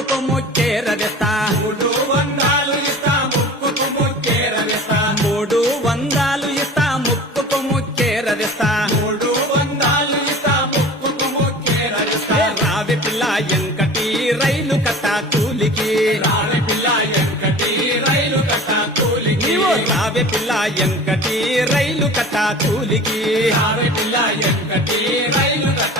ముక్కుకు ముక్కేరవేస్తా 300 ఇస్తా ముక్కుకు ముక్కేరవేస్తా 300 ఇస్తా ముక్కుకు ముక్కేరవేస్తా 300 ఇస్తా ముక్కుకు ముక్కేరవేస్తా రావి పిల్ల ఎంకటి రైలు కట్ట కూలికి రావి పిల్ల ఎంకటి రైలు కట్ట కూలికి నీవు రావి పిల్ల ఎంకటి రైలు కట్ట కూలికి రావి పిల్ల ఎంకటి రైలు కట్ట